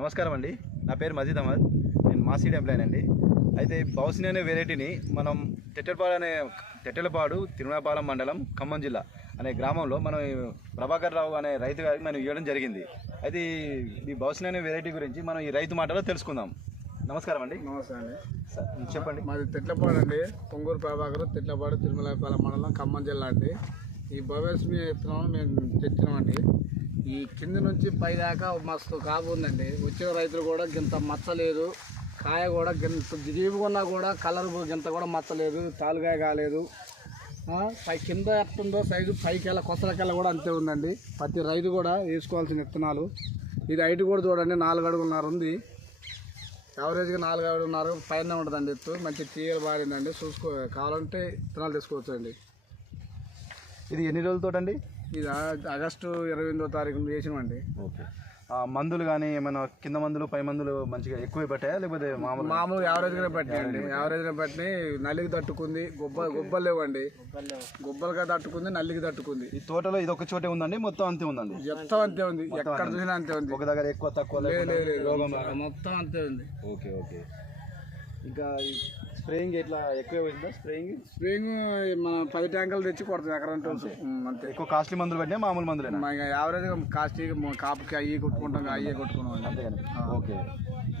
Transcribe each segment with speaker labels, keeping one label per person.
Speaker 1: నమస్కారం అండి. నా పేరు మజీద్ అహ్మద్. నేను మాసీడ్ ఎంప్లాయన్ అండి. అయితే బౌసిని అనే వెరైటీని మనం తెట్టెలపాడు అనే తెట్టెలపాడు తిరుమలపాలెం మండలం ఖమ్మం జిల్లా అనే గ్రామంలో మనం ప్రభాకర్ రావు అనే రైతు గారికి మనం ఇవ్వడం జరిగింది. అయితే ఈ- బౌసిని అనే వెరైటీ గురించి మనం ఈ రైతు మాటలో తెలుసుకుందాం. నమస్కారం అండి.
Speaker 2: నమస్తే అండి.
Speaker 1: చెప్పండి.
Speaker 2: మాది తిట్లపాడు అండి. పొంగూరు ప్రభాకర్ తిట్లపాడు తిరుమలపాలెం మండలం ఖమ్మం జిల్లా అండి. ఈ భవేశ్మి విత్తనం మేము తెచ్చినామండి. ఈ కింద నుంచి పైదాకా మస్తు కాపు ఉందండి. వచ్చే రైతులు కూడా గింత మచ్చలేదు. కాయ కూడా గింత జీవుకున్నా కూడా కలర్ గింత కూడా మచ్చలేదు. తాలుగాయ కాలేదు. పై కింద ఎట్టుందో సైజు పైకెళ్ళ కొసలకెళ్ళ కూడా అంతే ఉందండి. ప్రతి రైతు కూడా వేసుకోవాల్సిన విత్తనాలు. ఇది హైట్ కూడా చూడండి నాలుగు అడుగున్నర ఉంది. యావరేజ్గా నాలుగు అడుగున్నర పైన ఉంటుందండి ఎత్తు. మంచి తీగలు బారిందండి చూసుకో కావాలంటే విత్తనాలు తీసుకోవచ్చండి
Speaker 1: ఇది ఎన్ని రోజులతోటండి?
Speaker 2: ఇది ఆగస్టు ఇరవై ఎనిమిదో తారీఖున వేసినామండి
Speaker 1: ఓకే. ఆ, మందులు కానీ ఏమైనా కింద మందులు పై మందులు మంచిగా ఎక్కువ పట్టాయా? లేకపోతే మామూలు
Speaker 2: మామూలు యావరేజ్గానే పట్టినాయండి. యావరేజ్గా. పట్టిన నల్లికి తట్టుకుంది. గుబ్బ గుబ్బలు లేవండి. గుబ్బలుగా తట్టుకుంది నల్లికి తట్టుకుంది.
Speaker 1: ఈ తోటలో ఇది ఒక చోటే ఉందండి మొత్తం అంతే ఉందండి?
Speaker 2: మొత్తం అంతే ఉంది. ఎక్కడ చూసినా అంతే ఉంది.
Speaker 1: ఒక దగ్గర ఎక్కువ తక్కువ లేకుండా. రోగం రాకుండా.
Speaker 2: మొత్తం అంతే ఉంది.
Speaker 1: Okay okay. ఇంకా స్ప్రేయింగ్ ఎట్లా ఎక్కువ అయిందా స్ప్రేయింగ్?
Speaker 2: స్ప్రింగ్ మన పది ట్యాంకులు తెచ్చి కొడతాం ఎకరం అంతే.
Speaker 1: ఎక్కువ కాస్ట్లీ మందులు పడినా మామూలు మందులేనా?
Speaker 2: మా యావరేజ్గా కాస్ట్ కాపుకి అయ్యి కొట్టుకుంటాం అయ్యే కొట్టుకున్నాం
Speaker 1: అంతేగాని. ఓకే.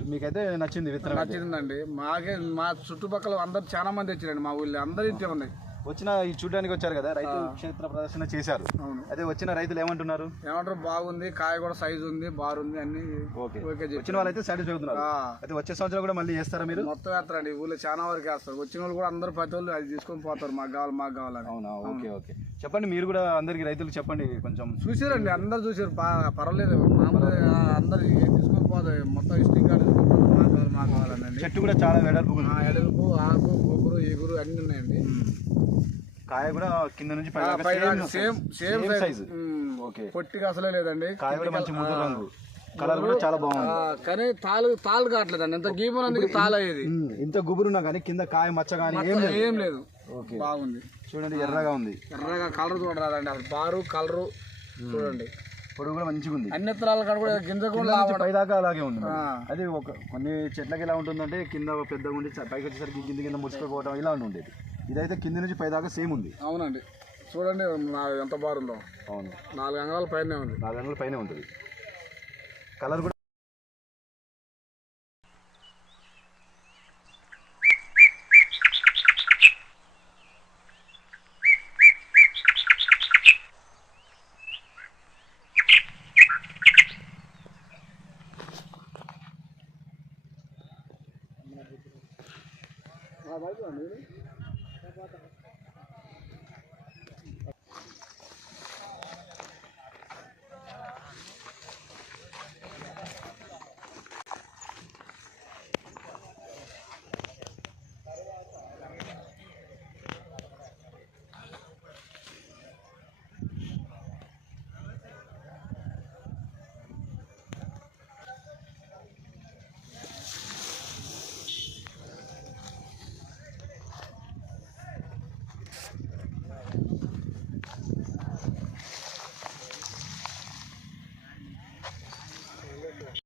Speaker 1: మీకైతే నచ్చింది విత్తనం.
Speaker 2: నచ్చిందండి. మాకే మా చుట్టుపక్కల అందరు చాలా మంది వచ్చారండి మా ఊళ్ళో అందరి ఇంటే ఉన్నాయి.
Speaker 1: వచ్చిన ఈ చూడడానికి వచ్చారు కదా రైతు క్షేత్ర ప్రదర్శన చేశారు. అదే వచ్చిన రైతులు ఏమంటున్నారు?
Speaker 2: ఏమంటారు? బాగుంది కాయ కూడా సైజు ఉంది బారుంది అన్ని
Speaker 1: ఓకే. వచ్చిన వాళ్ళైతే సాటిస్ఫై అవుతున్నారు
Speaker 2: ఆ,
Speaker 1: అయితే వచ్చే సంవత్సరం కూడా మళ్ళీ చేస్తారా మీరు?
Speaker 2: మొత్తం వేస్తారండి ఊళ్ళో చాలా వరకు వేస్తారు. వచ్చిన వాళ్ళు కూడా అందరు ప్రతి వాళ్ళు అది తీసుకొని పోతారు మాకు కావాలి మాకు కావాలని.
Speaker 1: అవునా? Okay okay. చెప్పండి మీరు కూడా అందరికి రైతులకు చెప్పండి కొంచెం
Speaker 2: చూసారండి అందరు చూసారు. పర్వాలేదు మామూలు అందరు తీసుకొని పోతారు మొత్తం తీసుకొని పోతారు. మాకు కావాలి మాకు కావాలని.
Speaker 1: చెట్టు కూడా చాలా వెడల్పు ఉంది.
Speaker 2: ఆ ఎడలుపు ఆకు ఎగురు అన్ని ఉన్నాయండి.
Speaker 1: కాయ కూడా కింద నుంచి
Speaker 2: పైన సేమ్ సేమ్ సైజ్.
Speaker 1: ఓకే.
Speaker 2: పొట్టిగా అసలే లేదండి.
Speaker 1: కాయ కూడా మంచి రంగు. కలర్ కూడా చాలా బాగుంది.
Speaker 2: కానీ తాలు తాలు కావట్లేదండి. ఎంత గీమనందుకు తాలు అయ్యేది.
Speaker 1: ఇంత గుబురున్నా కానీ కింద కాయ మచ్చ కానీ ఏం లేదు.
Speaker 2: ఏం లేదు.
Speaker 1: ఓకే.
Speaker 2: బాగుంది.
Speaker 1: చూడండి ఎర్రగా ఉంది.
Speaker 2: ఎర్రగా కలర్ చూడరాదండి. అసలు బారు కలరు చూడండి.
Speaker 1: పొడుగు కూడా మంచిగా ఉంది.
Speaker 2: అన్ని ఇత్తనాల కాడ కూడా గింజ కూడా
Speaker 1: కింద నుంచి పై దాకా అలాగే ఉంది. అది ఒక కొన్ని చెట్లకి ఎలా ఉంటుందంటే కింద పెద్దగా ఉండి పైకి వచ్చేసరికి కింద కింద ముడిచిపోవడం ఇలా ఉండేది. ఇదైతే కింద నుంచి పై దాకా సేమ్ ఉంది.
Speaker 2: అవునండి. చూడండి ఎంత బారుందో
Speaker 1: అవును.
Speaker 2: నాలుగు అంగాల పైనే ఉంది.
Speaker 1: నాలుగు గంటల పైన ఉంటుంది. కలర్ కూడా Vai, vai, vai, vai.